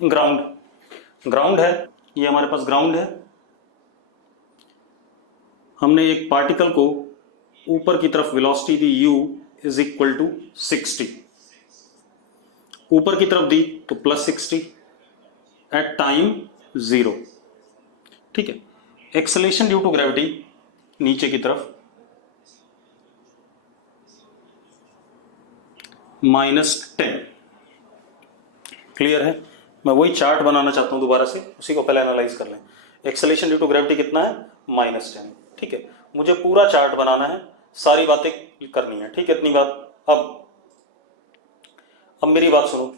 Ground है, ये हमारे पास ग्राउंड है। हमने एक पार्टिकल को ऊपर की तरफ वेलोसिटी दी u इज इक्वल टू 60, ऊपर की तरफ दी तो +60 एट टाइम 0। ठीक है, एक्सेलेरेशन ड्यू टू ग्रेविटी नीचे की तरफ -10। क्लियर है? मैं वही चार्ट बनाना चाहता हूं दोबारा से, उसी को पहले एनालाइज कर लें। एक्सेलेरेशन ड्यू टू ग्रेविटी कितना है? -10। ठीक है, मुझे पूरा चार्ट बनाना है, सारी बातें करनी है। ठीक है, इतनी बात। अब मेरी बात सुनो।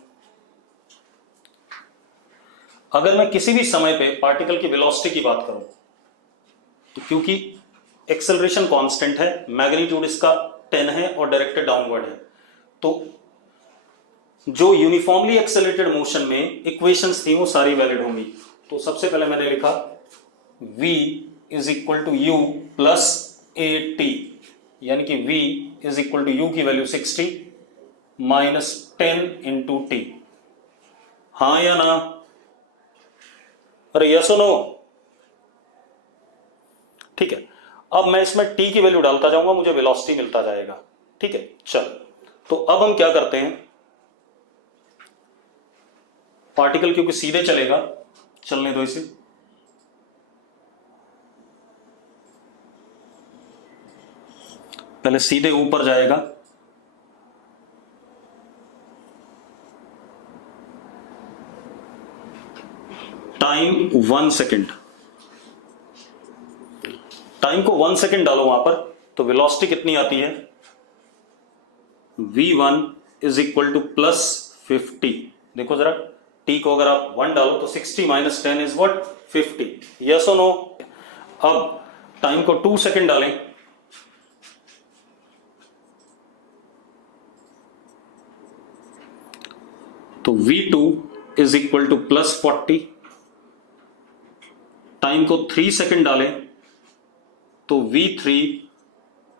अगर मैं किसी भी समय पे पार्टिकल की वेलोसिटी की बात करूं तो क्योंकि एक्सेलरेशन कांस्टेंट है, मैग्नीट्यूड इसका 10 है और डायरेक्टेड डाउनवर्ड है, तो जो यूनिफॉर्मली एक्सेलरेटेड मोशन में इक्वेशंस थी वो सारी वैलिड होंगी। तो सबसे पहले मैंने लिखा v is equal to u plus at, यानी कि v is equal to u की वैल्यू 60 माइनस 10 इंटू टी। हाँ या ना? अरे यस और नो? ठीक है, अब मैं इसमें t की वैल्यू डालता जाऊंगा, मुझे वेलोसिटी मिलता जाएगा। ठीक है, चल तो अब हम क्या करते हैं, पार्टिकल क्योंकि सीधे चलेगा, चलने दो इसे। पहले सीधे ऊपर जाएगा, टाइम 1 सेकेंड, टाइम को 1 सेकेंड डालो वहां पर, तो वेलोसिटी कितनी आती है? v1 is equal to +50। देखो जरा, t को अगर आप 1 डालो तो 60 माइनस 10 इज व्हाट? 50। यस और नो? अब टाइम को 2 सेकेंड डालें, तो v2 is equal to +40। Time को 3 सेकेंड डालें तो v3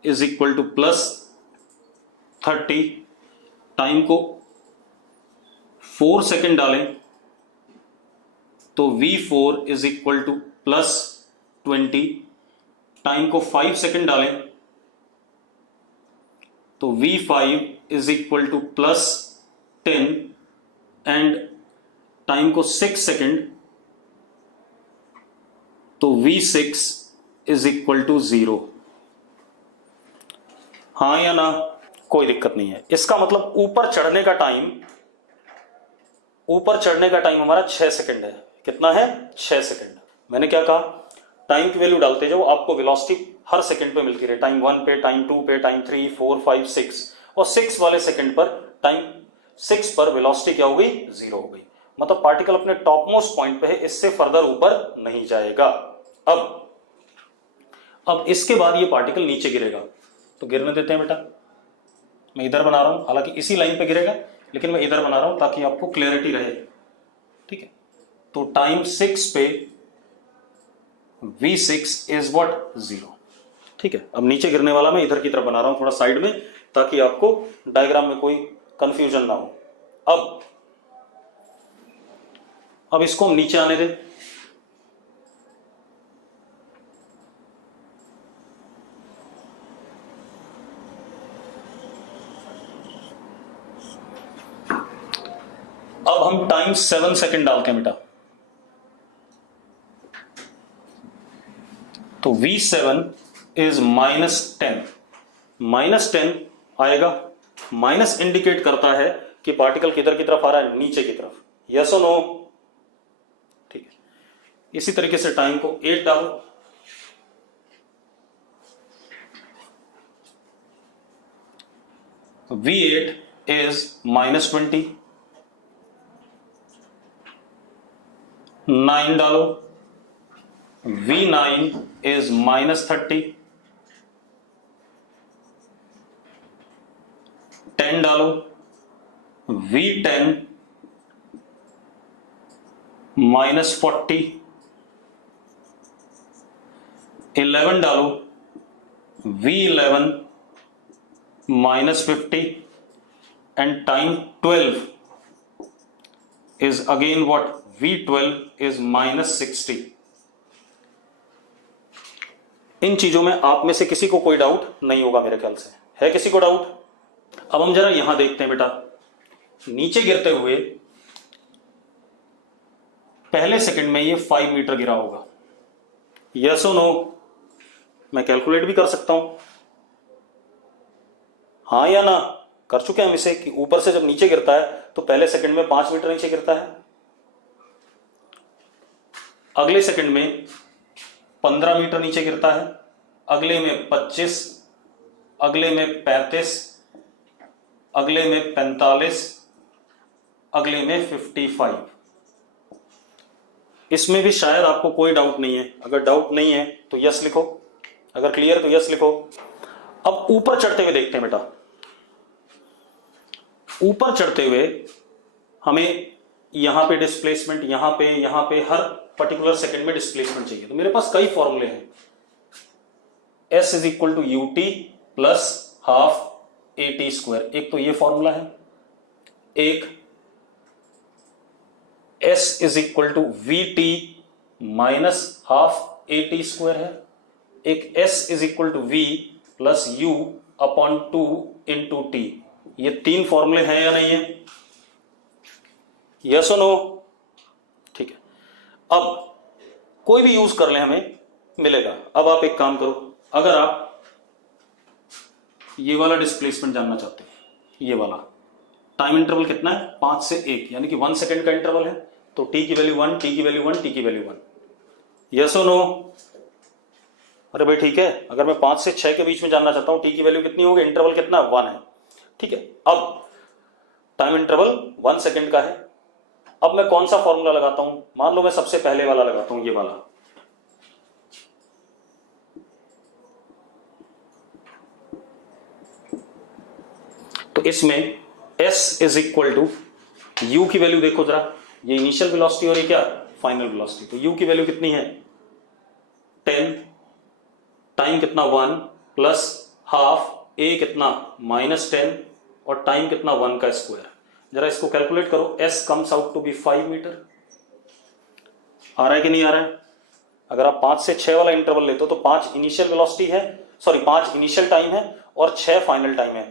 is equal to +30। Time को 4 सेकेंड डालें तो v4 is equal to +20। Time को 5 सेकेंड डालें तो v5 is equal to +10 and time को 6 सेकेंड तो v6 इज इक्वल टू 0। हाँ या ना? कोई दिक्कत नहीं है। इसका मतलब ऊपर चढ़ने का टाइम हमारा 6 सेकंड है। कितना है? 6 सेकंड। मैंने क्या कहा, टाइम की वैल्यू डालते जाओ, आपको वेलोसिटी हर सेकंड पे मिलती रहे। टाइम 1 पे, टाइम 2 पे, टाइम 3, 4, 5, 6 और 6 वाले सेकंड पर, टाइम 6 पर वेलोसिटी क्या हो गई? 0 हो गई। मतलब पार्टिकल अपने टॉप मोस्ट पॉइंट पे है, इससे फर्दर ऊपर नहीं जाएगा। अब इसके बाद ये पार्टिकल नीचे गिरेगा, तो गिरने देते हैं बेटा। मैं इधर बना रहा हूं, हालांकि इसी लाइन पे गिरेगा, लेकिन मैं इधर बना रहा हूं ताकि आपको क्लैरिटी रहे। ठीक है, तो टाइम 6 पे v6 इज व्हाट? 0। ठीक है, अब नीचे गिरने वाला मैं इधर की तरफ बना रहा हूं, थोड़ा साइड में, ताकि आपको डायग्राम में कोई कंफ्यूजन ना हो। अब इसको हम नीचे आने दें। अब हम टाइम 7 सेकंड डालते हैं बेटा, तो v7 इज -10। -10 आएगा, माइनस इंडिकेट करता है कि पार्टिकल किधर की तरफ आ रहा है? नीचे की तरफ। यस और नो? ठीक है, इसी तरीके से टाइम को 8 डालो, v8 इज -20। 9 डालो, v9 इज -30। 10 डालो, v10 -40। 11 डालो, v11 -50 and time 12 is again what? V12 is -60। इन चीजों में आप में से किसी को कोई डाउट नहीं होगा मेरे ख्याल से। है किसी को डाउट? अब हम जरा यहां देखते हैं बेटा, नीचे गिरते हुए पहले सेकंड में ये 5 मीटर गिरा होगा। यस और नो? मैं कैलकुलेट भी कर सकता हूं, हाँ या ना? कर चुके हैं हम इसे कि ऊपर से जब नीचे गिरता है तो पहले सेकंड में 5 मीटर नीचे गिरता है, अगले सेकंड में 15 मीटर नीचे गिरता है, अगले में 25, अगले में 35, अगले में 45, अगले में 55। इसमें भी शायद आपको कोई डाउट नहीं है। अगर डाउट नहीं है तो यस लिखो, अगर क्लियर तो यस लिखो। अब ऊपर चढ़ते हुए देखते हैं बेटा, ऊपर चढ़ते हुए हमें यहां पे डिस्प्लेसमेंट, यहां पे हर पर्टिकुलर सेकंड में डिस्प्लेसमेंट चाहिए। तो मेरे पास कई फॉर्मूले हैं। S is equal to UT plus half AT square, एक तो ये फॉर्मूला है, एक S is equal to VT minus half AT square है, एक S is equal to V plus U upon 2 into T। ये तीन फॉर्मूले हैं या नहीं है? यस और नो? ठीक है, अब कोई भी यूज कर ले हमें मिलेगा। अब आप एक काम करो, अगर आप ये वाला डिस्प्लेसमेंट जानना चाहते हो, ये वाला टाइम इंटरवल कितना है? 5 से 1, यानी कि 1 सेकेंड का इंटरवल है, तो t की वैल्यू 1, t की वैल्यू 1, t की वैल्यू 1। यस और नो? अरे भाई ठीक है, अगर मैं 5 से 6 के बीच में जानना चाहता हूं t की वैल्यू कितनी होगी? इंटरवल कितना? 1 है। ठीक है, अब टाइम इंटरवल 1 सेकेंड का है। अब मैं कौन सा फॉर्मूला लगाता हूं? मान लो मैं सबसे पहले वाला लगाता हूं, ये वाला। तो इसमें S is equal to U की वैल्यू देखो जरा, ये इनिशियल वेलोसिटी और ये क्या? Final velocity. तो U की वैल्यू कितनी है? 10, टाइम कितना? 1 प्लस हाफ, A कितना? -10, और टाइम कितना? 1 का स्क्वायर। जरा इसको कैलकुलेट करो, S comes out to be 5 metre. आ रहा है कि नहीं आ रहा है? अगर आप 5 से 6 वाला इंटरवल लेते हो तो 5 इनिशियल वेलोसिटी है, सॉरी 5 इनिशियल टाइम है और 6 फाइनल टाइम है।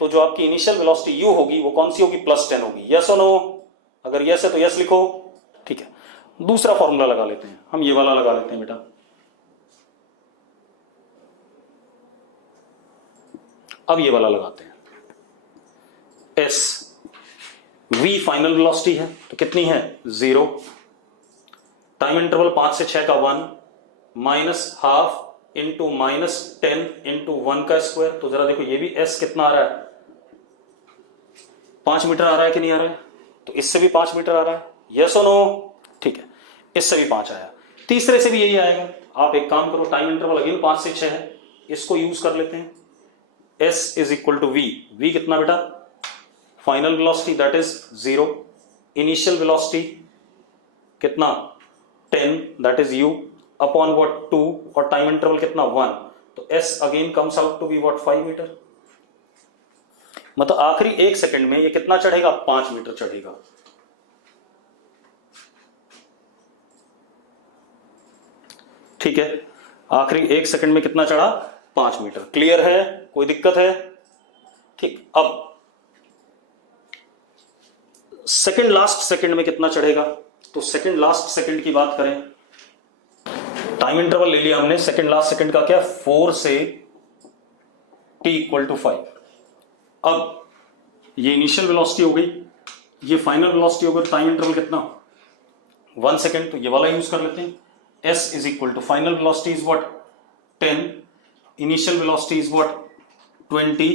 तो जो आपकी इनिशियल वेलोसिटी U होगी वो कौन सी होगी? +10 होगी। यस और नो? अगर यस है तो यस लिखो। ठीक है, दूसरा फॉर्मूला लगा लेते हैं, हम ये वाला लगा लेते हैं बेटा। अब ये वाला लगाते हैं, S V फाइनल वेलोसिटी है, तो कितनी है? 0, टाइम इंटरवल 5 से 6 का 1 माइनस हाफ इंटू -10 इंटू 1 का स्क्वायर। तो जरा देखो ये भी S कितना आ रहा है? 5 मीटर आ रहा है कि नहीं आ रहा है? तो इससे भी 5 मीटर आ रहा है। यस और नो? ठीक है, इससे भी 5 आया, तीसरे से भी यही आएगा। आप एक काम करो, टाइम इंटरवल अगेन 5 से 6 है, इसको यूज कर लेते हैं। S is equal to V कितना बेटा? Final velocity that is 0, initial velocity कितना? 10 that is U upon what? 2, और टाइम इंटरवल कितना? 1। तो S again comes out to be what? 5 metre. मतलब आखिरी 1 सेकंड में ये कितना चढ़ेगा? 5 मीटर चढ़ेगा। ठीक है, आखिरी 1 सेकंड में कितना चढ़ा? 5 मीटर। क्लियर है? कोई दिक्कत है? ठीक, अब सेकंड लास्ट सेकंड में कितना चढ़ेगा? तो सेकंड लास्ट सेकंड की बात करें, टाइम इंटरवल ले लिया हमने, सेकंड लास्ट सेकंड का क्या? 4 से t इक्वल टू 5। अब ये इनिशियल वेलोसिटी हो गई, ये फाइनल वेलोसिटी हो गई, टाइम इंटरवल कितना? 1 सेकंड। तो ये वाला यूज कर लेते हैं। S is equal to final velocity is what? 10, initial velocity is what? 20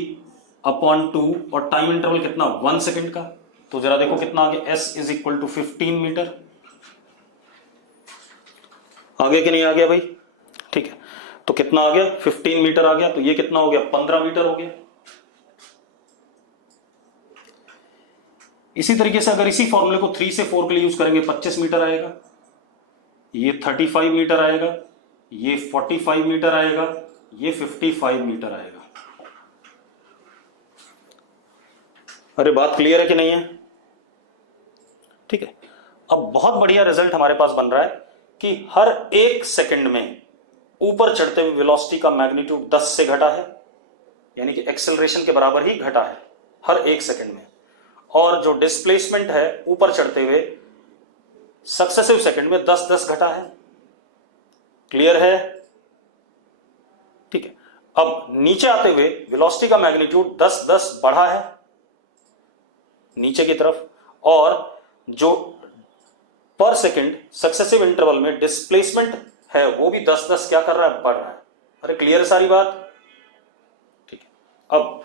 upon 2, और टाइम इंटरवल कितना? 1 सेकंड का। तो जरा देखो कितना आ गया? S is equal to 15 metre. आ गया कि नहीं आ गया भाई? ठीक है, तो कितना आ गया? 15 मीटर आ गया। तो ये कितना हो गया? 15 मीटर हो गया। इसी तरीके से अगर इसी फॉर्मूले को 3 से 4 के लिए यूज करेंगे, 25 मीटर आएगा, ये 35 मीटर आएगा, ये 45 मीटर आएगा, ये 55 मीटर आएगा। अरे बात क्लियर है कि नहीं है? ठीक है, अब बहुत बढ़िया रिजल्ट हमारे पास बन रहा है कि हर 1 सेकंड में ऊपर चढ़ते हुए वेलोसिटी का मैग्नीट्यूड 10 से घटा है, यानी कि एक्सेलरेशन के बराबर ही घटा है हर 1 सेकंड में, और जो डिस्प्लेसमेंट है ऊपर चढ़ते हुए सक्सेसिव सेकंड में 10-10 घटा है। क्लियर है? ठीक है, अब नीचे आते हुए वेलोसिटी का मैग्नीट्यूड 10-10 बढ़ा है नीचे की तरफ, और जो पर सेकंड सक्सेसिव इंटरवल में डिस्प्लेसमेंट है वो भी 10-10 क्या कर रहा है, बढ़ रहा है। अरे क्लियर है सारी बात? ठीक है, अब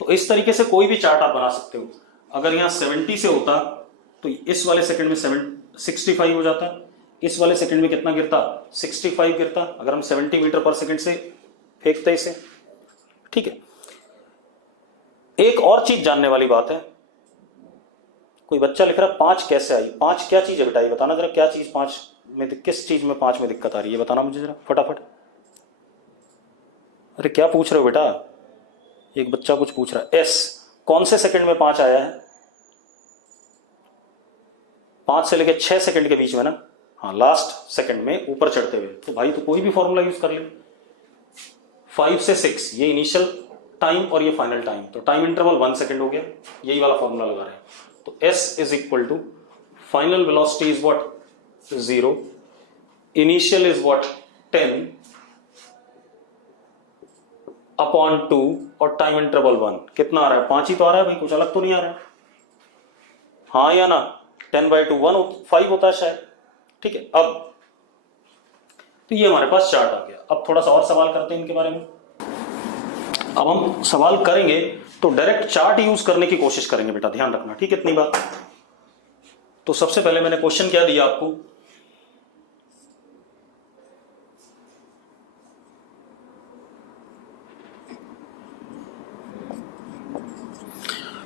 तो इस तरीके से कोई भी चार्ट आप बना सकते हो। अगर यहां 70 से होता तो इस वाले सेकंड में 65 हो जाता, इस वाले सेकंड में कितना गिरता, 65 गिरता, अगर हम 70 मीटर पर सेकंड से फेंकते इसे। ठीक है, एक और चीज जानने वाली बात है, कोई बच्चा लिख रहा है 5 कैसे आई, 5 क्या चीज है बेटा, ये बताना जरा, क्या चीज 5 में, किस चीज में 5 में दिक्कत आ रही है, बताना मुझे जरा फटाफट। अरे क्या पूछ रहे हो बेटा, एक बच्चा कुछ पूछ रहा है। एस कौन से सेकंड में 5 आया है, 5 से लेके 6 सेकंड के बीच में ना, हाँ लास्ट सेकंड में ऊपर चढ़ते हुए। तो भाई तो कोई भी फॉर्मूला यूज कर ले, 5 से 6 ये इनिशियल टाइम और ये फाइनल टाइम, तो टाइम इंटरवल 1 सेकंड हो गया, यही वाला फॉर्मूला लगा रहे हैं। तो S is equal to final velocity is what, 0, initial is what 10 upon 2 और टाइम इंटरवल 1। कितना आ रहा है, 5 ही तो आ रहा है भाई, कुछ अलग तो नहीं आ रहा है, हाँ या ना? 10/2 5 होता है शायद। ठीक है, अब तो ये हमारे पास चार्ट आ गया। अब थोड़ा सा और सवाल करते हैं इनके बारे में। अब हम सवाल करेंगे तो डायरेक्ट चार्ट यूज करने की कोशिश करेंगे बेटा, ध्यान रखना, ठीक है इतनी बात। तो सबसे पहले मैंने क्वेश्चन क्या दिया आपको,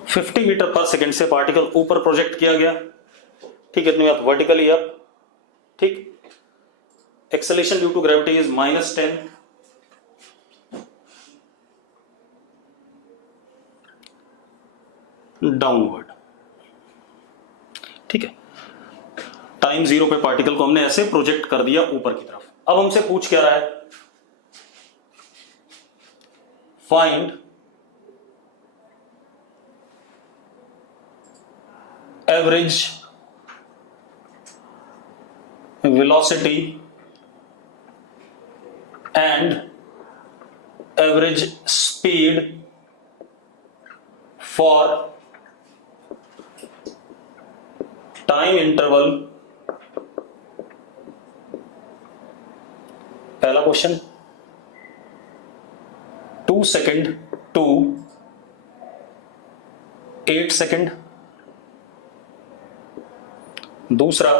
$50 मीटर पर सेकेंड से पार्टिकल ऊपर प्रोजेक्ट किया गया, ठीक है इतनी बात, वर्टिकली अप, ठीक, acceleration due to gravity is -10, downward, ठीक है, टाइम 0 पे पार्टिकल को हमने ऐसे प्रोजेक्ट कर दिया ऊपर की तरफ। अब हमसे पूछ क्या रहा है, find average velocity and average speed for time interval. पहला क्वेश्चन 2 सेकेंड टू 8 सेकेंड, दूसरा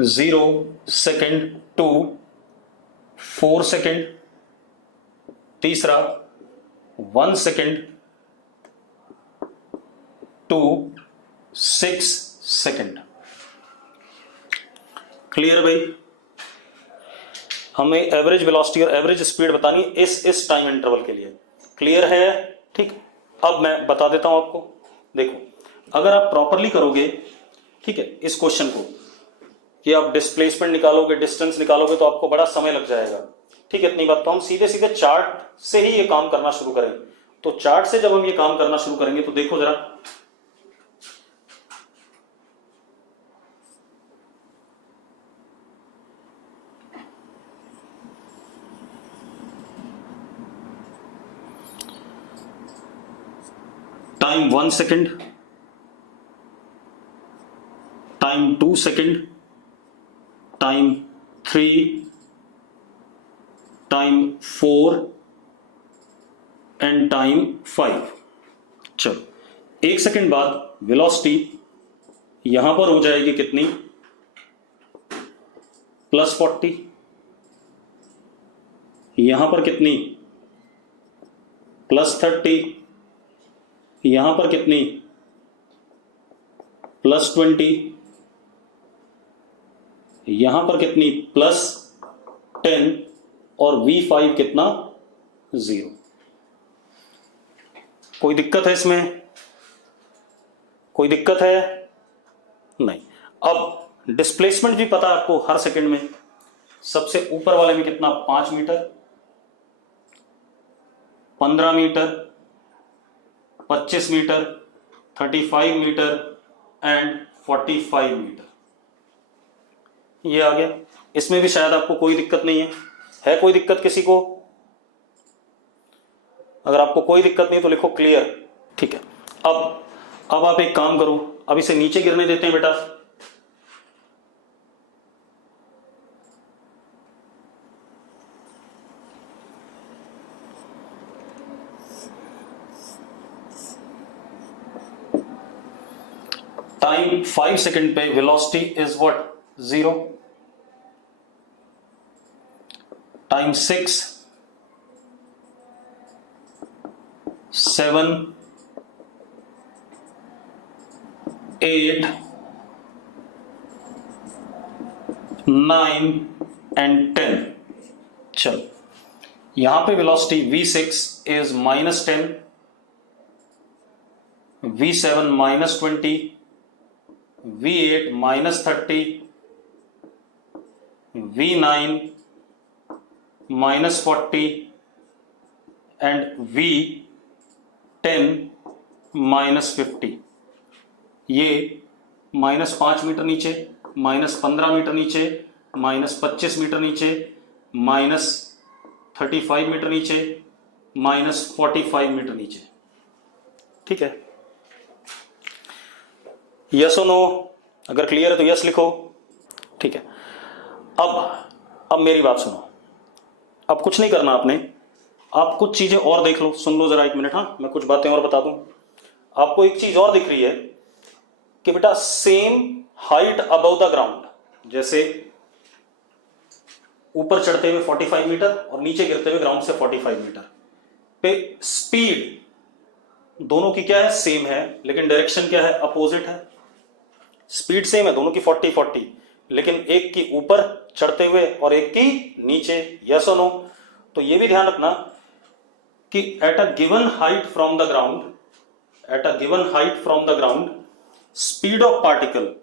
0 सेकेंड टू 4 सेकेंड, तीसरा 1 सेकेंड टू 6 सेकेंड। क्लियर भाई? हमें एवरेज वेलोसिटी और एवरेज स्पीड बतानी है इस टाइम इंटरवल के लिए। क्लियर है? ठीक, अब मैं बता देता हूं आपको। देखो अगर आप प्रॉपरली करोगे, ठीक है, इस क्वेश्चन को कि आप डिस्प्लेसमेंट निकालोगे, डिस्टेंस निकालोगे, तो आपको बड़ा समय लग जाएगा। ठीक है, इतनी बात। तो हम सीधे सीधे चार्ट से ही ये काम करना शुरू करेंगे। तो चार्ट से जब हम ये काम करना शुरू करेंगे तो देखो जरा, time 1 second, time 2 second, time 3, time 4 and time 5। चलो 1 सेकेंड बाद वेलोसिटी यहां पर हो जाएगी कितनी, +40, यहां पर कितनी, +30, यहां पर कितनी, +20, यहां पर कितनी, +10, और V5 कितना, 0। कोई दिक्कत है इसमें? कोई दिक्कत है? नहीं। अब डिस्प्लेसमेंट भी पता है आपको हर सेकंड में। सबसे ऊपर वाले में कितना, 5 metre, 15 metre, 25 metre, 35 metre and 45 metre, ये आ गया। इसमें भी शायद आपको कोई दिक्कत नहीं है कोई दिक्कत किसी को? अगर आपको कोई दिक्कत नहीं तो लिखो क्लियर। ठीक है। अब आप एक काम करो, अब इसे नीचे गिरने देते हैं बेटा। टाइम 5 सेकंड पे velocity is what, 0। Time 6, 7, 8, 9 and 10। चलो, यहां पे velocity v6 is -10, v7 -20, v8 -30, v9 -40 and v10 -50। ये -5 मीटर नीचे, -15 मीटर नीचे, -25 मीटर नीचे, -35 मीटर नीचे, -45 मीटर नीचे। ठीक है, यस और नो? अगर क्लियर है तो यस लिखो। ठीक है। अब मेरी बात सुनो। अब कुछ नहीं करना आपने, आप कुछ चीजें और देख लो, सुन लो जरा 1 मिनट। हाँ, मैं कुछ बातें और बता दूं आपको। एक चीज और दिख रही है कि बेटा same height above the ground, जैसे ऊपर चढ़ते हुए 45 मीटर और नीचे गिरते हुए ग्राउंड से 45 मीटर पे स्पीड दोनों की क्या है, सेम है, लेकिन डायरेक्शन क्या है, अपोजिट है। स्पीड सेम है दोनों की 40-40, लेकिन एक की ऊपर चढ़ते हुए और एक की नीचे। यस और नो? तो ये भी ध्यान रखना कि at a given height from the ground, speed of particle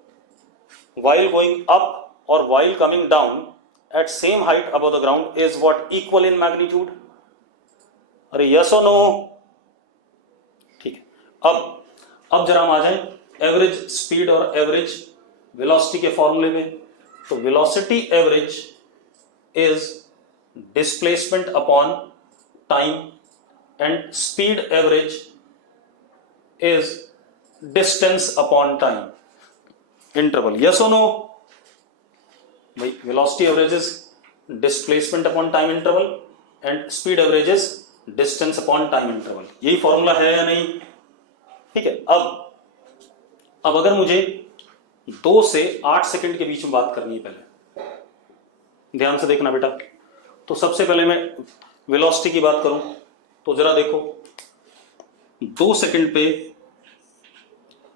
while going up or while coming down at same height above the ground is what, equal in magnitude? अरे यस और no? ठीक है। अब जरा हम आ जाए एवरेज स्पीड और average velocity के फॉर्मूले में। तो velocity average is displacement upon time and speed average is distance upon time interval. Yes और नो? भाई velocity average is displacement upon time interval and speed average is distance upon time interval. यही formula है या नहीं? ठीक है। अब अगर मुझे 2 से 8 सेकंड के बीच में बात करनी है, पहले ध्यान से देखना बेटा। तो सबसे पहले मैं वेलोसिटी की बात करूं तो जरा देखो, 2 सेकंड पे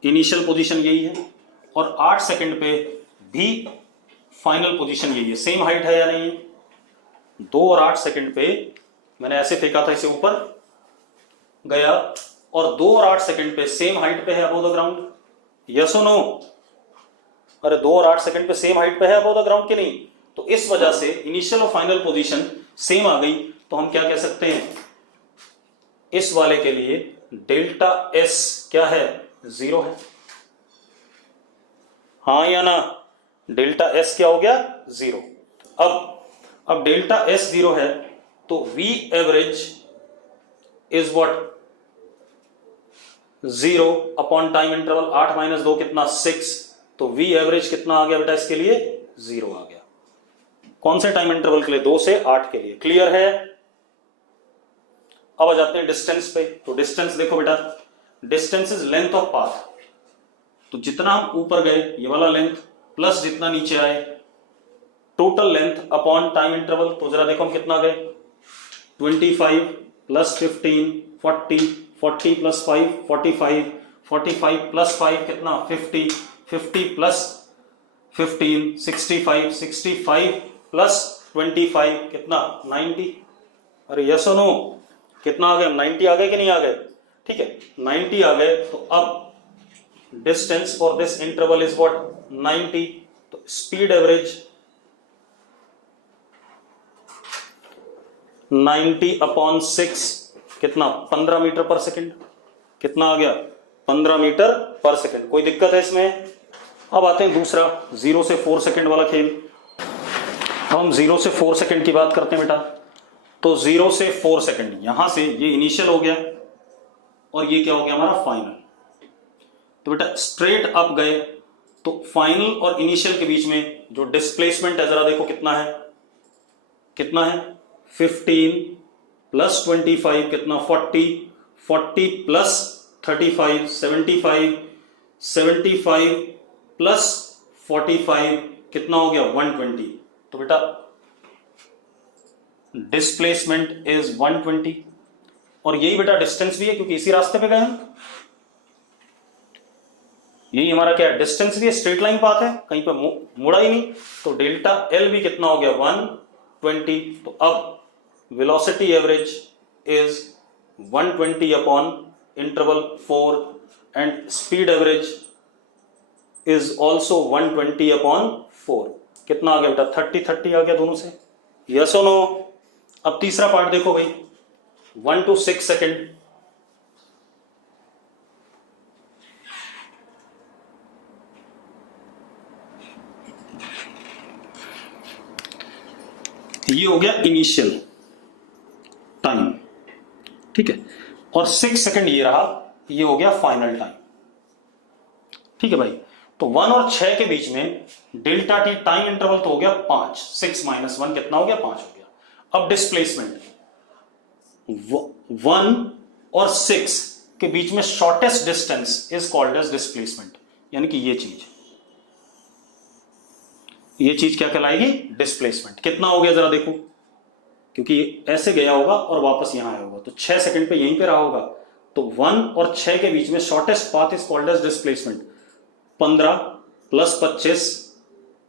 इनिशियल पोजीशन यही है और 8 सेकंड पे भी फाइनल पोजीशन यही है। सेम हाइट है या नहीं? 2 और 8 सेकंड पे मैंने ऐसे फेंका था, इसे ऊपर गया, और 2 और 8 सेकंड पे सेम हाइट पे है अबव द ग्राउंड। यस और नो? अरे 2 और 8 सेकंड पे सेम हाइट पे है अबव द ग्राउंड की नहीं? तो इस वजह से इनिशियल और फाइनल पोजीशन सेम आ गई। तो हम क्या कह सकते हैं, इस वाले के लिए डेल्टा एस क्या है, 0 है। हाँ या ना? डेल्टा एस क्या हो गया, 0। अब डेल्टा एस 0 है तो V average is what, 0 upon time interval. 8 - 2 कितना, 6। तो V एवरेज कितना आ गया बेटा इसके लिए, 0 आ गया। कौन से टाइम इंटरवल के लिए, 2 से 8 के लिए। क्लियर है? अब आ जाते हैं डिस्टेंस पे। तो डिस्टेंस देखो बेटा, distance is length of path. तो जितना हम ऊपर गए ये वाला लेंथ प्लस जितना नीचे आए, total length upon time interval. तो जरा देखो हम कितना गए, 25 + 15 40, 40 + 5 45, 45 + 5 कितना, 50, 50 + 15 65, 65 + 25 कितना, 90। अरे यस और नो? कितना आ गए, 90 आ गए कि नहीं आ गए? ठीक है, 90 आ गए। तो अब distance for this interval is what 90, तो स्पीड एवरेज 90/6 कितना 15 मीटर पर सेकेंड, कितना आ गया 15 मीटर पर सेकेंड। कोई दिक्कत है इसमें? अब आते हैं दूसरा 0 से 4 सेकेंड वाला खेल। हम 0 से 4 सेकेंड की बात करते हैं बेटा। तो 0 से 4 सेकेंड, यहां से ये इनिशियल हो गया और ये क्या हो गया हमारा फाइनल। तो बेटा स्ट्रेट अप गए तो फाइनल और इनिशियल के बीच में जो डिस्प्लेसमेंट है जरा देखो कितना है, कितना है 15 प्लस 25 कितना 40, 40 प्लस 35 75, 75 प्लस 45 कितना हो गया 120। तो बेटा डिस्प्लेसमेंट इज 120 और यही बेटा डिस्टेंस भी है क्योंकि इसी रास्ते पे गए हम, यही हमारा क्या डिस्टेंस भी है, स्ट्रेट लाइन पाथ है, कहीं पे मुड़ा ही नहीं। तो डेल्टा एल भी कितना हो गया 120। तो अब velocity average is 120 upon interval 4 and speed average is also 120 upon 4। कितना आ गया बेटा 30 आ गया दोनों से, यस और नो। अब तीसरा पार्ट देखो भाई 1 to 6 सेकेंड। ये हो गया इनिशियल टाइम, ठीक है, और 6 सेकेंड ये रहा, ये हो गया फाइनल टाइम, ठीक है भाई। तो 1 और 6 के बीच में डेल्टा टी टाइम इंटरवल तो हो गया 5, 6 माइनस 1 कितना हो गया 5 हो गया। अब डिस्प्लेसमेंट 1 और 6 के बीच में shortest distance is called as displacement, यानी कि ये चीज क्या कहलाएगी डिस्प्लेसमेंट। कितना हो गया जरा देखो, क्योंकि ऐसे गया होगा और वापस यहां आया होगा तो 6 सेकंड पे यहीं पे रहा होगा। तो 1 और 6 के बीच में shortest path is called as displacement. 15 plus 25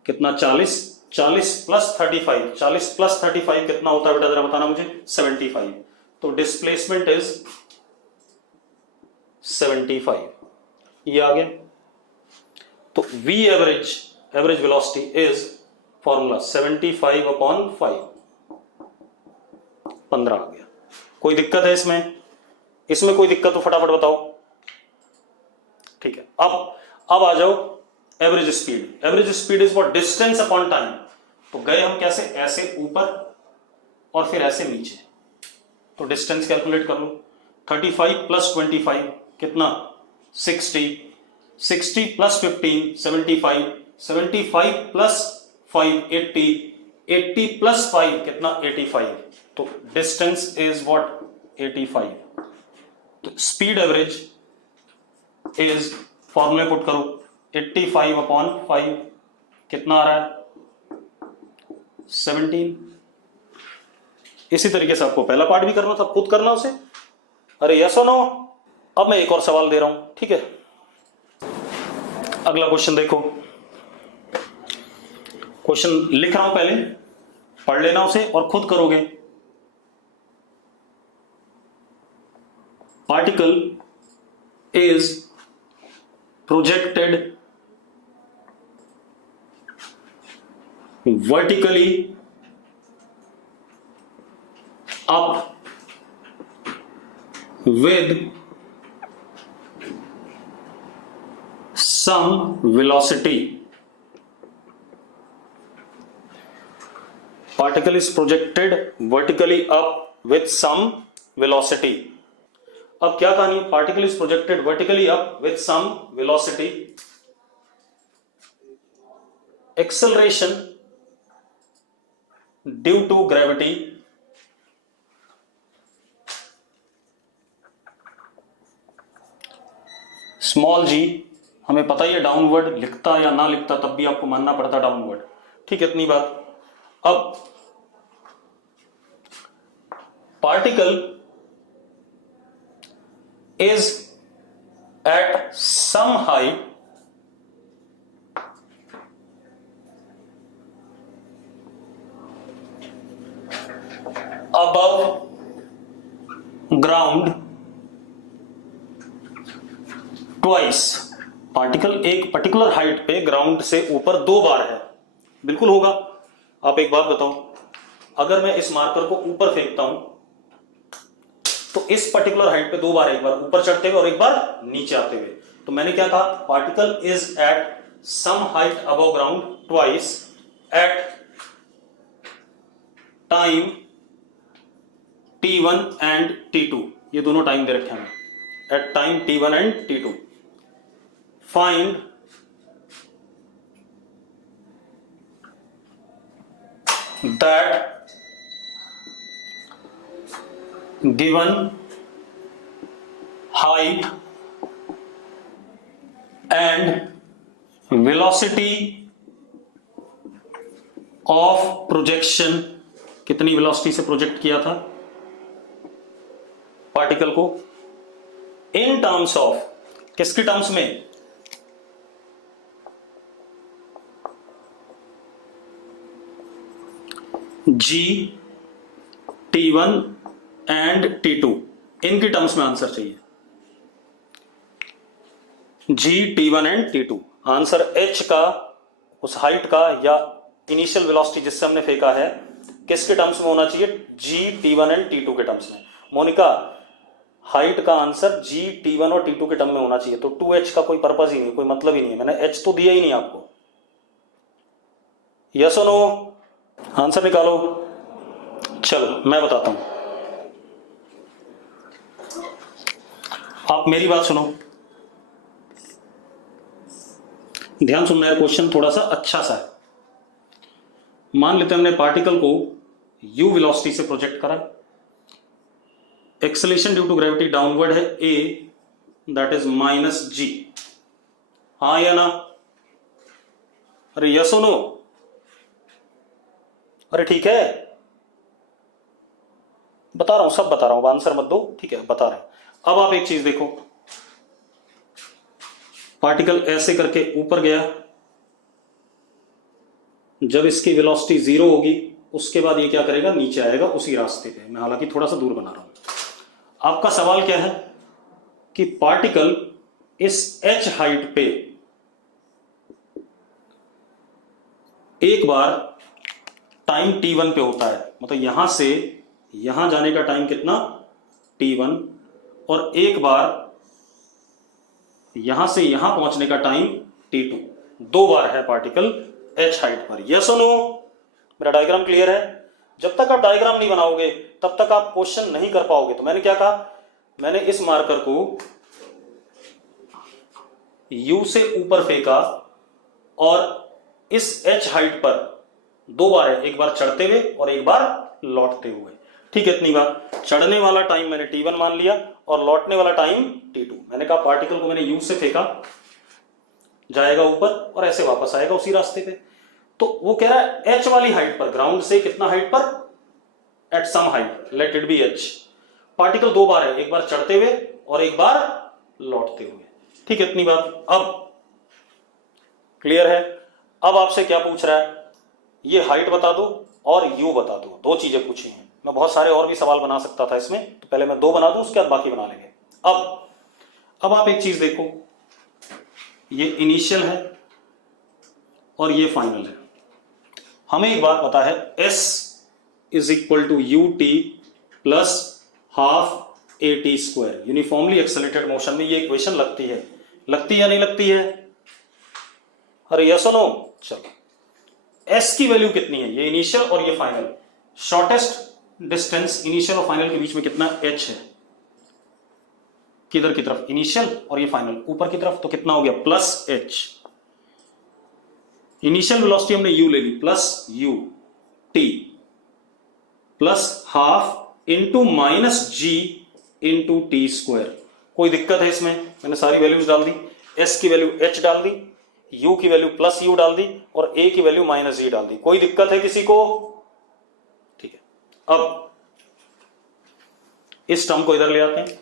कितना 40, 40 प्लस 35, 40 प्लस 35 कितना होता है बेटा जरा बताना मुझे 75। तो डिस्प्लेसमेंट इज 75, ये आ गया। तो V average velocity is formula 75 upon 5, 15 आ गया। कोई दिक्कत है इसमें? इसमें कोई दिक्कत तो फटाफट बताओ, ठीक है। अब आ जाओ average speed. Average speed is what distance upon time. तो गए हम कैसे, ऐसे ऊपर और फिर ऐसे नीचे, तो डिस्टेंस कैलकुलेट कर लो। 35 प्लस 25 कितना 60, 60 प्लस 15 75, 75 प्लस 5 80, 80 प्लस 5 कितना 85। तो डिस्टेंस इज व्हाट 85। तो स्पीड एवरेज इज फॉर्मूले पुट करो 85 अपॉन 5 कितना आ रहा है 17। इसी तरीके से आपको पहला पार्ट भी करना था, खुद करना उसे। अरे यस और नो। अब मैं एक और सवाल दे रहा हूं, ठीक है। अगला क्वेश्चन देखो, क्वेश्चन लिख रहा हूं, पहले पढ़ लेना उसे और खुद करोगे। Particle is projected vertically up with some velocity. Particle is projected vertically up with some velocity. अब क्या कहानी, particle is projected vertically up with some velocity, acceleration due to gravity small G. हमें पता ही है डाउनवर्ड, लिखता या ना लिखता तब भी आपको मानना पड़ता डाउनवर्ड, ठीक है, इतनी बात। अब particle is at some height above ground twice particle एक पर्टिकुलर हाइट पे ग्राउंड से ऊपर 2 बार है, बिल्कुल होगा। आप एक बात बताओ, अगर मैं इस मार्कर को ऊपर फेंकता हूं तो इस पर्टिकुलर हाइट पे 2 बार, एक बार ऊपर चढ़ते हुए और एक बार नीचे आते हुए, तो मैंने क्या कहा, particle is at some height above ground twice at time t1 and t2, ये दोनों टाइम दे रखे हैं, at time t1 and t2 find that given height and velocity of projection, कितनी वेलोसिटी से प्रोजेक्ट किया था पार्टिकल को, इन टर्म्स ऑफ, किसके टर्म्स में, जी t1 एंड t2, इनके टर्म्स में आंसर चाहिए, जी t1 and t2। Answer h का, उस हाइट का या इनिशियल वेलोसिटी जिससे हमने फेंका है, किसके टर्म्स में होना चाहिए, जी t1 एंड t2 के टर्म्स में। मोनिका, हाइट का आंसर जी t1 और t2 के टर्म में होना चाहिए, तो 2h का कोई पर्पस ही नहीं, कोई मतलब ही नहीं है, मैंने h तो दिया ही नहीं आपको। यस और नो, आंसर निकालो। चलो मैं बताता हूं, आप मेरी बात सुनो, ध्यान सुनना है, क्वेश्चन थोड़ा सा अच्छा सा है। मान लेते हैं हमने पार्टिकल को u वेलोसिटी से प्रोजेक्ट करा, acceleration due to gravity downward है a, दैट इज -g, हाँ या ना, अरे यस और नो, अरे ठीक है, बता रहा हूं, सब बता रहा हूं, आंसर मत दो, ठीक है, बता रहे हैं। अब आप एक चीज देखो, पार्टिकल ऐसे करके ऊपर गया, जब इसकी वेलोसिटी 0 होगी उसके बाद ये क्या करेगा, नीचे आएगा उसी रास्ते पे। मैं हालांकि थोड़ा सा दूर बना रहा हूं। आपका सवाल क्या है कि पार्टिकल इस h हाइट पे एक बार टाइम t1 पे होता है, मतलब यहां से यहां जाने का टाइम कितना, t1, और एक बार यहां से यहां पहुंचने का टाइम t2, 2 बार है पार्टिकल h हाइट पर। यस और नो, मेरा डायग्राम क्लियर है? जब तक आप डायग्राम नहीं बनाओगे तब तक आप क्वेश्चन नहीं कर पाओगे। तो मैंने क्या कहा, मैंने इस मार्कर को u से ऊपर फेंका और इस h हाइट पर 2 बार है, एक बार चढ़ते हुए और एक बार लौटते हुए, ठीक है, इतनी बात। चढ़ने वाला टाइम मैंने t1 मान लिया और लौटने वाला टाइम t2। मैंने कहा पार्टिकल को मैंने u से फेंका, जाएगा ऊपर और ऐसे वापस आएगा उसी रास्ते पे। तो वो कह रहा है h वाली हाइट पर, ग्राउंड से कितना हाइट पर, at some height, let it be h, particle 2 बार है, एक बार चढ़ते हुए और एक बार लौटते हुए, ठीक है, इतनी बात। अब क्लियर है? अब आपसे क्या पूछ रहा है, ये हाइट बता दो और u बता दो, 2 चीजें पूछी हैं। मैं बहुत सारे और भी सवाल बना सकता था इसमें, तो पहले मैं 2 बना दूं, उसके बाद बाकी बना लेंगे। अब आप एक चीज देखो, ये इनिशियल है और ये फाइनल है। हमें एक बात पता है, s is equal to ut plus half at square. Uniformly accelerated motion में ये इक्वेशन लगती है, लगती है या नहीं लगती है? अरे यस और नो? चलो, s की वैल्यू कितनी है, ये इनिशियल और ये फाइनल, शॉर्टेस्ट डिस्टेंस इनिशियल और फाइनल के बीच में कितना h है, किधर की तरफ, इनिशियल और ये फाइनल ऊपर की तरफ, तो कितना हो गया, प्लस h। इनिशियल वेलोसिटी हमने u ले ली, plus u t plus half into minus g into T square. कोई दिक्कत है इसमें? मैंने सारी वैल्यूज डाल दी, s की वैल्यू h डाल दी, u की वैल्यू प्लस u डाल दी और a की वैल्यू माइनस g डाल दी। कोई दिक्कत है किसी को? ठीक है, अब इस टर्म को इधर ले आते हैं,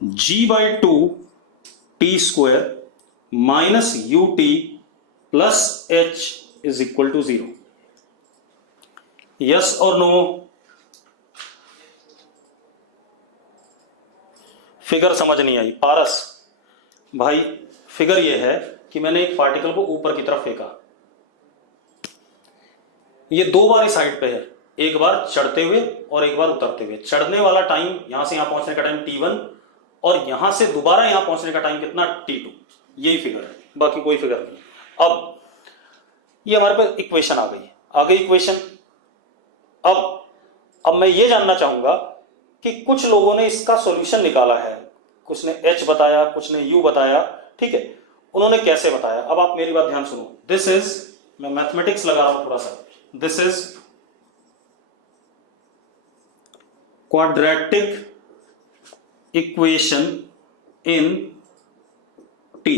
g/2 T square minus U T plus h is equal to 0। Yes और नो? फिगर समझ नहीं आई पारस भाई। फिगर ये है कि मैंने एक पार्टिकल को ऊपर की तरफ फेंका, ये दो बार इस साइड पे है, एक बार चढ़ते हुए और एक बार उतरते हुए। चढ़ने वाला टाइम यहां से यहां पहुंचने का टाइम t1 और यहां से दोबारा यहां पहुंचने का टाइम कितना t2। यही फिगर है, बाकी कोई फिगर नहीं। अब ये हमारे पास इक्वेशन आ गई, आ गई इक्वेशन। अब मैं ये जानना चाहूंगा कि कुछ लोगों ने इसका सॉल्यूशन निकाला है, कुछ ने h बताया, कुछ ने u बताया, ठीक है, उन्होंने कैसे बताया। अब आप मेरी बात ध्यान सुनो। दिस इज, मैं मैथमेटिक्स लगा रहा हूं थोड़ा सा, this is quadratic equation in t।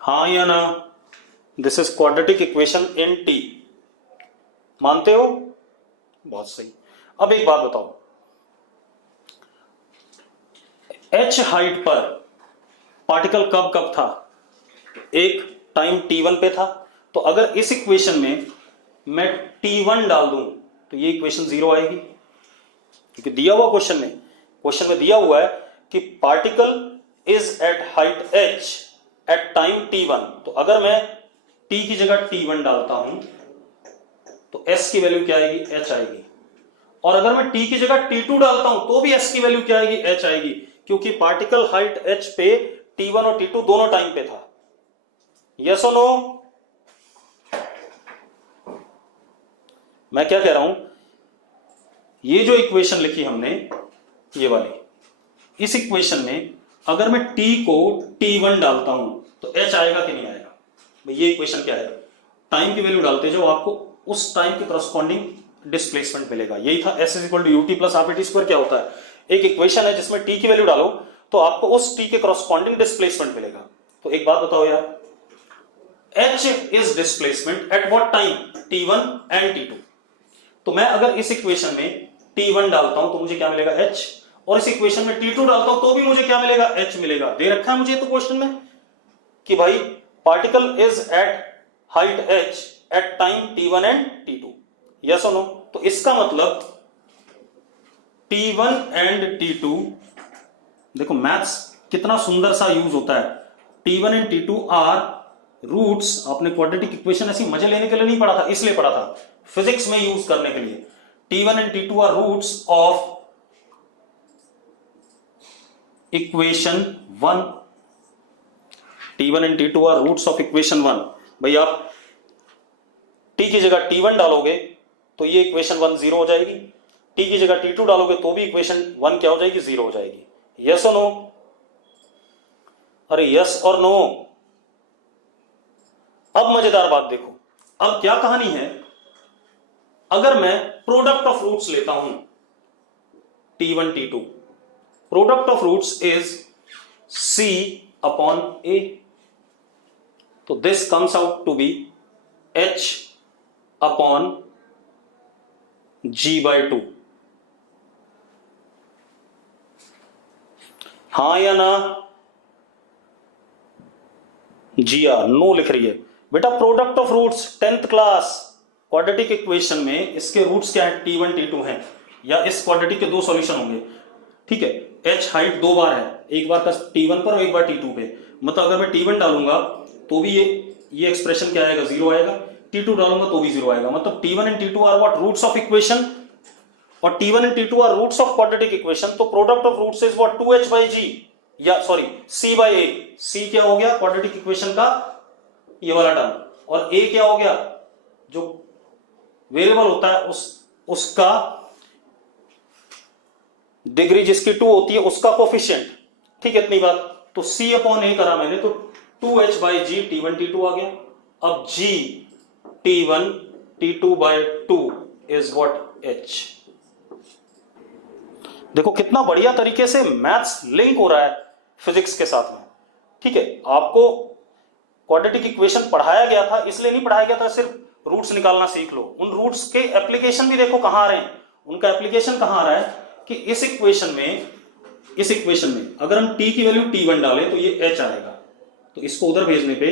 हाँ या ना? This is quadratic equation in t, मानते हो? बहुत सही। अब एक बात बताओ, h हाइट पर पार्टिकल कब कब था? एक टाइम t1 पे था। तो अगर इस इक्वेशन में मैं t1 डाल दूं तो ये इक्वेशन जीरो आएगी, क्योंकि दिया हुआ क्वेश्चन में दिया हुआ है कि particle is at height h at time t1। तो अगर मैं t की जगह t1 डालता हूं तो s की वैल्यू क्या आएगी? h आएगी। और अगर मैं t की जगह t2 डालता हूं तो भी s की वैल्यू क्या आएगी? h आएगी, क्योंकि पार्टिकल हाइट h पे t1 और t2 दोनों टाइम पे था। यस और नो? मैं क्या कह रहा हूं, ये जो इक्वेशन लिखी हमने, ये वाली, इस इक्वेशन में अगर मैं t को t1 डालता हूं तो h आएगा कि नहीं आएगा? भाई ये इक्वेशन क्या है? टाइम की वैल्यू डालते जाओ, आपको उस टाइम के करस्पॉन्डिंग डिस्प्लेसमेंट मिलेगा। यही था s = ut + half t²। क्या होता है? एक इक्वेशन है जिसमें t की वैल्यू डालो तो आपको उस t के करस्पॉन्डिंग डिस्प्लेसमेंट मिलेगा। तो एक बात बताओ यार, h is displacement at what time? t1 and t2। तो मैं अगर इस इक्वेशन में t1 डालता हूं तो मुझे क्या मिलेगा? h। और इस इक्वेशन में t2 डालता हूं तो भी मुझे क्या मिलेगा? h मिलेगा। दे रखा है मुझे तो क्वेश्चन में कि भाई particle is at height h at time t1 and t2। Yes और नो? तो इसका मतलब t1 एंड t2, देखो मैथ्स कितना सुंदर सा यूज होता है। t1 and t2 are roots. आपने क्वाड्रेटिक इक्वेशन ऐसी मजे लेने के लिए नहीं पढ़ा था, इसलिए पढ़ा था, फिजिक्स में यूज करने के लिए। t1 and t2 are roots of equation 1। t1 and t2 are roots of equation 1। भाई आप t की जगह t1 डालोगे तो ये इक्वेशन 1 जीरो हो जाएगी, t की जगह t2 डालोगे तो भी इक्वेशन 1 क्या हो जाएगी? जीरो हो जाएगी। यस और नो? अरे यस और नो? अब मजेदार बात देखो, अब क्या कहानी है, अगर मैं प्रोडक्ट ऑफ रूट्स लेता हूं t1 t2, product of roots is c upon a, तो this comes out to be h upon g/2। हाँ या ना? जी आर नो लिख रही है बेटा। Product of roots 10th class quadratic equation में इसके रूट्स क्या है? t1 t2 हैं, या इस क्वाड्रेटिक के दो सॉल्यूशन होंगे, ठीक है। h हाइट दो बार है, एक बार का t1 पर और एक बार t2 पे। मतलब अगर मैं t1 डालूंगा तो भी ये एक्सप्रेशन क्या आएगा? जीरो आएगा। t2 डालूंगा तो भी जीरो आएगा। मतलब t1 and t2 are what? Roots of equation. और t1 and t2 are roots of quadratic equation. तो product of roots is what? 2h/g, या सॉरी c/a। c क्या हो गया क्वाड्रेटिक इक्वेशन का? ये वाला टर्म। और a क्या हो गया? जो वेरिएबल होता है उसका डिग्री जिसकी 2 होती है, उसका कोफिशिएंट, ठीक है। इतनी बात। तो c अपॉन a करा मैंने तो 2h/g t1 t2 आ गया। अब g t1 t2/2 is what? h। देखो कितना बढ़िया तरीके से मैथ्स लिंक हो रहा है फिजिक्स के साथ में, ठीक है। आपको क्वाड्रेटिक इक्वेशन पढ़ाया गया था, इसलिए नहीं पढ़ाया गया था सिर्फ रूट्स निकालना सीख लो। उन रूट्स के एप्लीकेशन भी देखो कहां आ रहे हैं। उनका एप्लीकेशन कहां आ रहा है कि इस इक्वेशन में अगर हम t की वैल्यू t1 डालें तो ये h आएगा, तो इसको उधर भेजने पे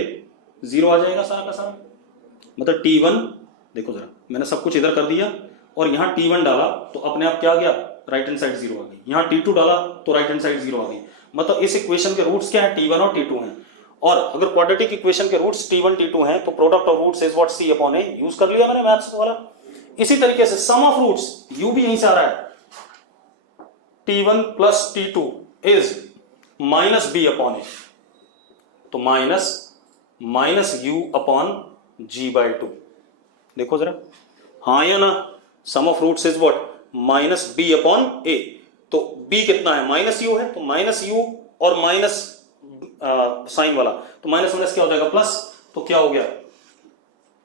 जीरो आ जाएगा सारा का सारा। मतलब t1, देखो जरा मैंने सब कुछ इधर कर दिया और यहां t1 डाला तो अपने आप क्या आ गया? राइट हैंड साइड 0 आ गई, यहाँ T2 डाला तो राइट हैंड साइड 0 आ गई। मतलब इस इक्वेशन के रूट्स क्या है, T1 और T2 हैं। और अगर क्वाड्रेटिक इक्वेशन के रूट्स T1 T2 हैं तो product of roots is what C upon A, use कर लिया मैंने मैथ्स वाला। इसी तरीके से सम ऑफ रूट्स u भी यहीं से आ रहा है, T1 plus T2 is minus B upon A, तो minus U upon G by 2। देखो जरा, हाँ या ना, sum of roots is what minus B upon A, तो B कितना है, माइनस U है, तो माइनस U और माइनस साइन वाला, तो माइनस माइनस क्या हो जाएगा प्लस, तो क्या हो गया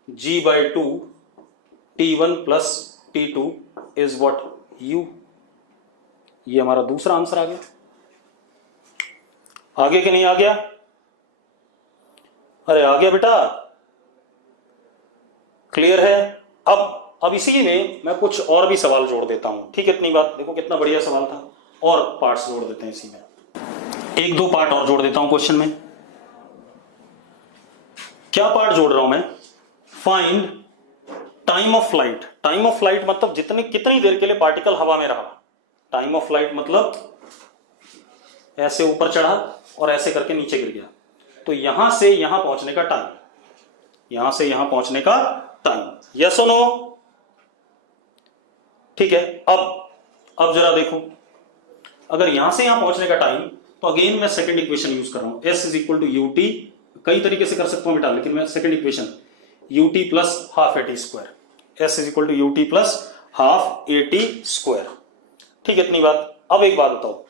G by 2 T1 plus T2 is what U। ये हमारा दूसरा आंसर आ गया। आगे कि नहीं आ गया? अरे आ गया बेटा, क्लियर है। अब इसी में मैं कुछ और भी सवाल जोड़ देता हूं, ठीक है, इतनी बात। देखो कितना बढ़िया सवाल था, और पार्ट्स जोड़ देते हैं इसी में, एक दो पार्ट और जोड़ देता हूं क्वेश्चन में। क्या पार्ट जोड़ रहा हूं मैं, find time of flight. Time of flight मतलब कितनी देर के लिए पार्टिकल हवा में रहा। टाइम ऑफ फ्लाइट मतलब ऐसे ऊपर चढ़ा और ऐसे करके नीचे गिर गया, तो यहां से यहां पहुंचने का टाइम, यहां से यहां पहुंचने का टाइम, यस और नो? ठीक है। अब जरा देखो, अगर यहां से यहां पहुंचने का टाइम, तो अगेन मैं सेकंड इक्वेशन यूज कर रहा हूं, s is equal to U T. कई तरीके से कर सकता हूं बेटा, लेकिन मैं second equation U T plus half A T square, S is equal to U T plus half A T square. ठीक है, इतनी बात। अब एक बात बताओ,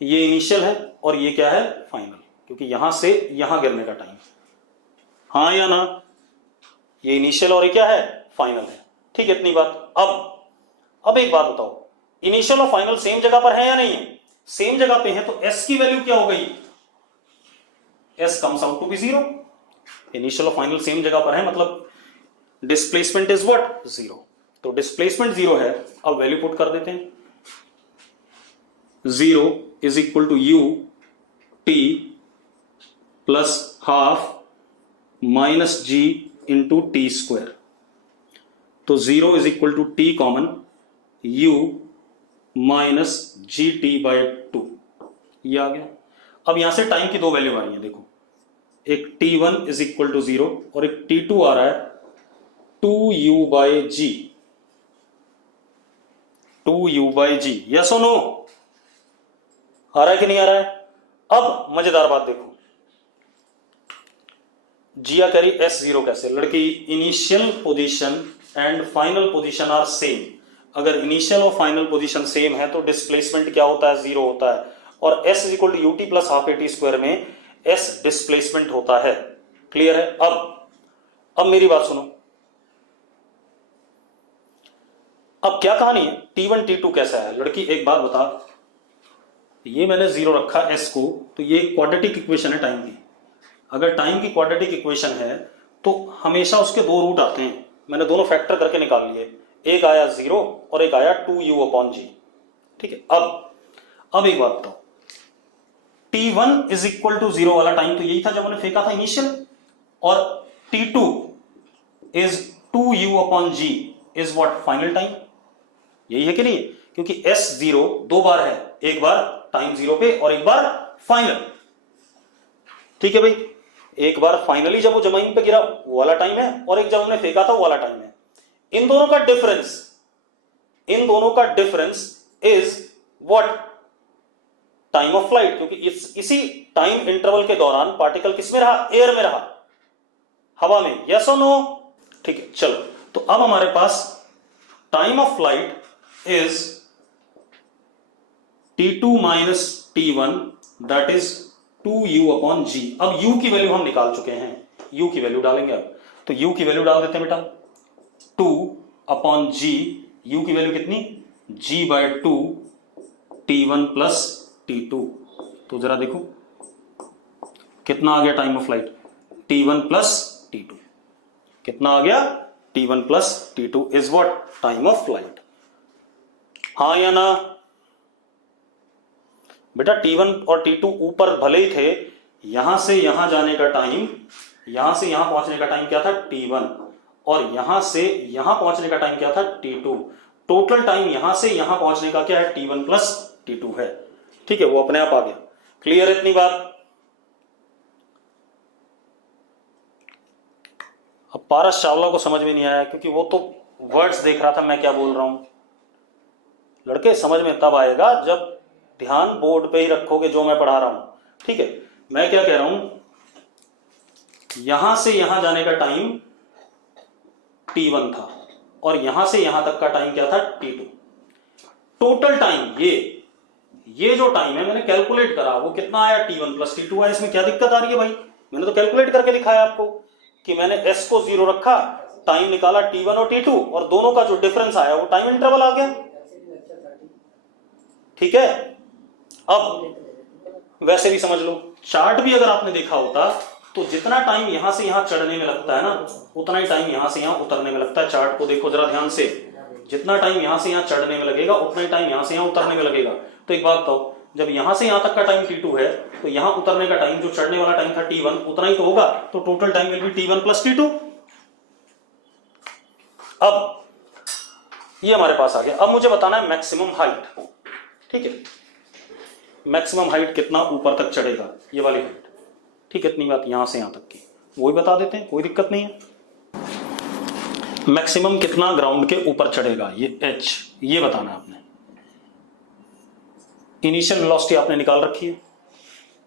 ये इनिशियल है और ये क्या है, फाइनल, क्योंकि यहां से यहां गिरने का टाइम, हाँ या ना? ये इनिशियल और ये क्या है, फाइनल है। ठीक है, इतनी बात। अब एक बात बताओ, इनिशियल और फाइनल सेम जगह पर है या नहीं है? सेम जगह पे है, तो s की वैल्यू क्या हो गई, s comes out to be 0। Initial और फाइनल सेम जगह पर है, मतलब डिस्प्लेसमेंट इज व्हाट, 0। तो डिस्प्लेसमेंट 0 है, अब वैल्यू पुट कर देते हैं। 0 is equal to U T plus half minus G into T square, तो 0 is equal to T common, u minus G T by 2, ये आ गया। अब यहां से टाइम की दो वैल्यू आ रही है, देखो, एक t1 इज इक्वल टू 0 और एक t2 आ रहा है 2u by G, 2u by G, yes और नो? आ रहा है कि नहीं आ रहा है? अब मजेदार बात देखो, जिया करी S0 कैसे, लड़की initial position and final position are same. अगर इनिशियल और फाइनल पोजीशन सेम है तो डिस्प्लेसमेंट क्या होता है, 0 होता है। और s is equal to U T plus half A T square में s डिस्प्लेसमेंट होता है। क्लियर है? अब मेरी बात सुनो, अब क्या कहानी है, T1 T2 कैसा है? लड़की एक बात बता, ये मैंने 0 रखा s को, तो ये क्वाड्रेटिक इक्वेशन है टाइम की। अगर टाइम की क्वाड्रेटिक इक्वेशन है तो हमेशा उसके दो रूट आते हैं, मैंने दोनों फैक्टर करके निकाल लिए, एक आया 0 और एक आया 2u अपॉन जी। ठीक है, अब एक बात बताओ, T1 इज इक्वल टू 0 वाला टाइम तो यही था जब मैंने फेंका था इनिशियल, और T2 is 2u upon G is what, final time. यही है कि नहीं? क्योंकि S0 दो बार है, एक बार टाइम 0 पे और एक बार फाइनल। ठीक है भाई, एक बार फाइनली जब वो जमीन पे गिरा वो वाला टाइम है, और एक जब हमने फेंका था वो वाला टाइम है। इन दोनों का difference is what, time of flight. क्योंकि इसी टाइम इंटरवल के दौरान पार्टिकल किस में रहा, एयर में रहा, हवा में, यस और नो? ठीक है, चलो, तो अब हमारे पास time of flight is T2 minus T1 that is 2u upon G. अब u की वैल्यू हम निकाल चुके हैं, u की वैल्यू डालेंगे अब, तो u की वैल्यू डाल देते हैं बेटा, 2 अपॉन जी, u की वैल्यू कितनी, g by 2 T1 plus T2। तो जरा देखो कितना आ गया time of flight, T1 plus T2। कितना आ गया, T1 plus T2 is what, time of flight. हाँ या ना? बेटा T1 और T2 ऊपर भले ही थे, यहां से यहां जाने का टाइम, यहां से यहां पहुंचने का टाइम क्या था, T1, और यहां से यहां पहुंचने का टाइम क्या था, T2। टोटल टाइम यहां से यहां पहुंचने का क्या है, t1 प्लस t2 है। ठीक है, वो अपने आप आ गया। क्लियर है इतनी बात? अब पारस चावला को समझ में नहीं आया क्योंकि वो तो वर्ड्स देख रहा था मैं क्या बोल रहा हूं। लड़के समझ में तब आएगा जब ध्यान बोर्ड पे ही रखोगे जो मैं पढ़ा रहा हूं। ठीक है, मैं क्या कह रहा हूं, यहां से यहां जाने का टाइम t1 था और यहां से यहां तक का टाइम क्या था, t2। टोटल टाइम ये जो टाइम है मैंने कैलकुलेट करा, वो कितना आया, t1 प्लस t2 आया। इसमें क्या दिक्कत आ रही है भाई? मैंने तो कैलकुलेट करके दिखाया आपको कि मैंने s को 0 रखा, टाइम निकाला t1 और t2, और दोनों का जो डिफरेंस आया वो टाइम इंटरवल आ गया। ठीक है, अब वैसे भी समझ लो, चार्ट भी अगर आपने देखा होता तो जितना टाइम यहां से यहां चढ़ने में लगता है ना, उतना ही टाइम यहां से यहां उतरने में लगता है। चार्ट को देखो जरा ध्यान से, जितना टाइम यहां से यहां चढ़ने में लगेगा उतना ही टाइम यहां से यहां उतरने में लगेगा। तो एक बात बताओ, जब यहां से यहां तक का टाइम t2 है तो यहां उतरने का टाइम, जो चढ़ने वाला टाइम था t1, उतना ही तो होगा। तो total time will be t1 plus t2। अब ये हमारे पास आ गया। अब मुझे बताना है मैक्सिमम हाइट। ठीक है, मैक्सिमम हाइट कितना ऊपर तक चढ़ेगा, ये वाली हाइट। ठीक है, इतनी बात यहां से यहां तक की वो भी बता देते हैं, कोई दिक्कत नहीं है। मैक्सिमम कितना ग्राउंड के ऊपर चढ़ेगा, ये h, ये बताना है आपने। इनिशियल वेलोसिटी आपने निकाल रखी है।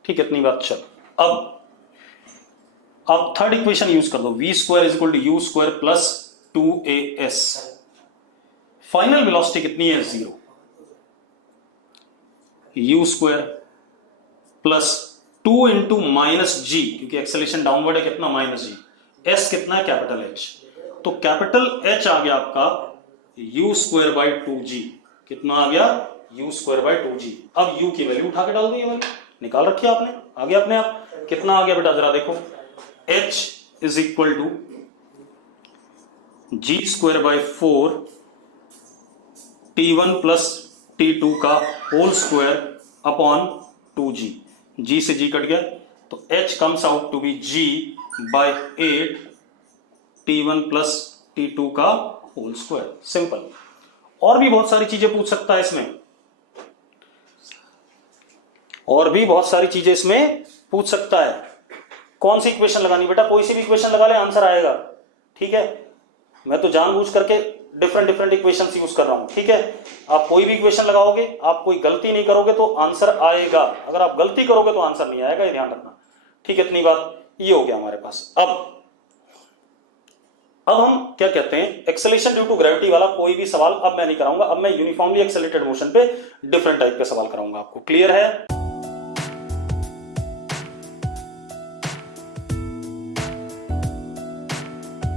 ठीक है, इतनी बात। चल, अब आप थर्ड इक्वेशन यूज कर दो, v square is equal to u square plus 2as। Final velocity कितनी है, 0। u square plus 2 into minus G, क्योंकि एक्सेलेरेशन डाउनवर्ड है, कितना, माइनस जी। s कितना है, कैपिटल H। तो कैपिटल H आ गया आपका u स्क्वायर बाई 2g। कितना आ गया, u स्क्वायर बाई 2g। अब u की वैल्यू उठा के डाल दो, ये वाली निकाल रखी है आपने, आ गया अपने आप। कितना आ गया बेटा, जरा देखो, h is equal to g square by 4 t1 plus t2 का whole square upon 2g। g से g कट गया तो h comes out to be g by 8 t1 plus t2 का होल स्क्वायर। सिंपल। और भी बहुत सारी चीजें पूछ सकता है इसमें, और भी बहुत सारी चीजें इसमें पूछ सकता है। कौन सी इक्वेशन लगानी बेटा, कोई सी भी इक्वेशन लगा ले, आंसर आएगा। ठीक है, मैं तो जानबूझ करके डिफरेंट इक्वेशंस यूज कर रहा हूं। ठीक है, आप कोई भी इक्वेशन लगाओगे, आप कोई गलती नहीं करोगे तो आंसर आएगा। अगर आप गलती करोगे तो आंसर नहीं आएगा, ये ध्यान रखना। ठीक है, इतनी बात। ये हो गया हमारे पास। अब हम क्या कहते हैं, एक्सेलरेशन ड्यू टू ग्रेविटी वाला कोई भी सवाल अब मैं नहीं कराऊंगा। अब मैं यूनिफॉर्मली एक्सेलरेटेड मोशन पे डिफरेंट टाइप के सवाल कराऊंगा आपको। क्लियर है?